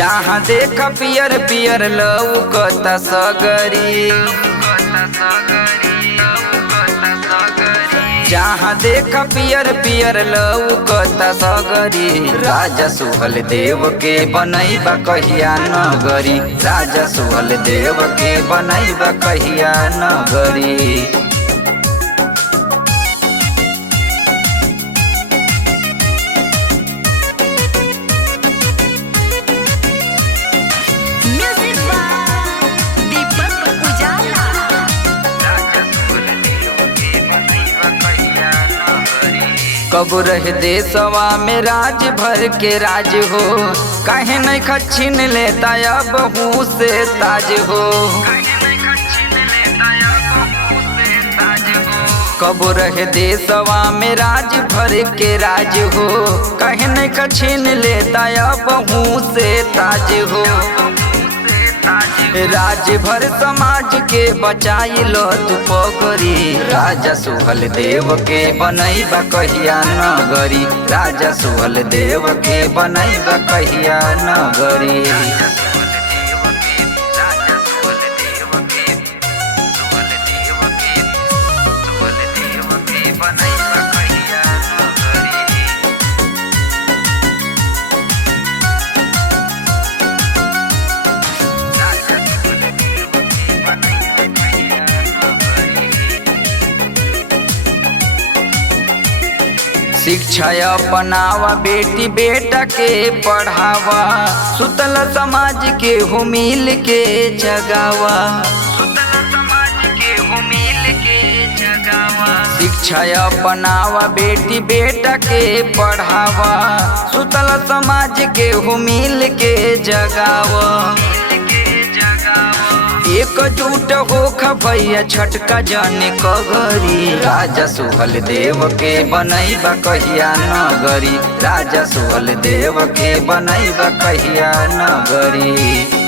जहाँ देख पियर पियर लौकता सगरी, जहाँ देख पियर पियर लौकता सगरी। राजा सुहल देव के बनैबा कहिया नगरी, राजा सुहल देव के बनैबा कहिया नगरी। कब रह देशवा में राज भर के राज हो, काहे नहीं खच्छिन लेता अब हूँ से ताज हो। कब रह देशवा में राज भर के राज हो, काहे नहीं खच्छिन लेता अब हूँ से ताज हो। राज भर समाज के बचाई लो तू पगरी, राजा सुहल देव के बनैबा कहिया नगरी, राजा सुहल देव के बनैबा कहिया नगरी। शिक्षा अपनावा बेटी बेटा के पढ़ावा, सुतल समाज के हो मिल के जगावा। शिक्षा अपनावा बेटी बेटा के पढ़ावा, सुतल समाज के हो मिल के जगावा। एकजुट होख भैया छटका जाने कगरी, राजा सुहल देव के बनैबा कहिया नगरी, राजा सुहल देव के बनैबा कहिया नगरी।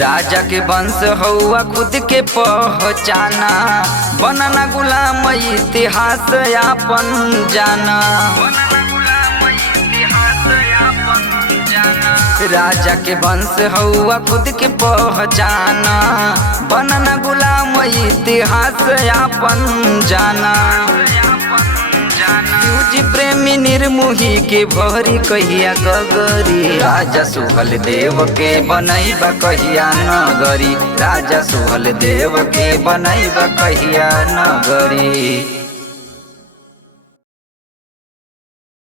राजा के वंश हौआ खुद के पहचाना, बनना गुलाम इतिहास आपन जाना। राजा के वंश हौआ खुद के पहचाना, बनना गुलाम इतिहास आपन जाना। प्रेमी निर्मोही के भरी कहिया गगरी, राजा सुहल देव के बनैबा कहिया नगरी, राजा सुहल देव के बनैबा कहिया नगरी।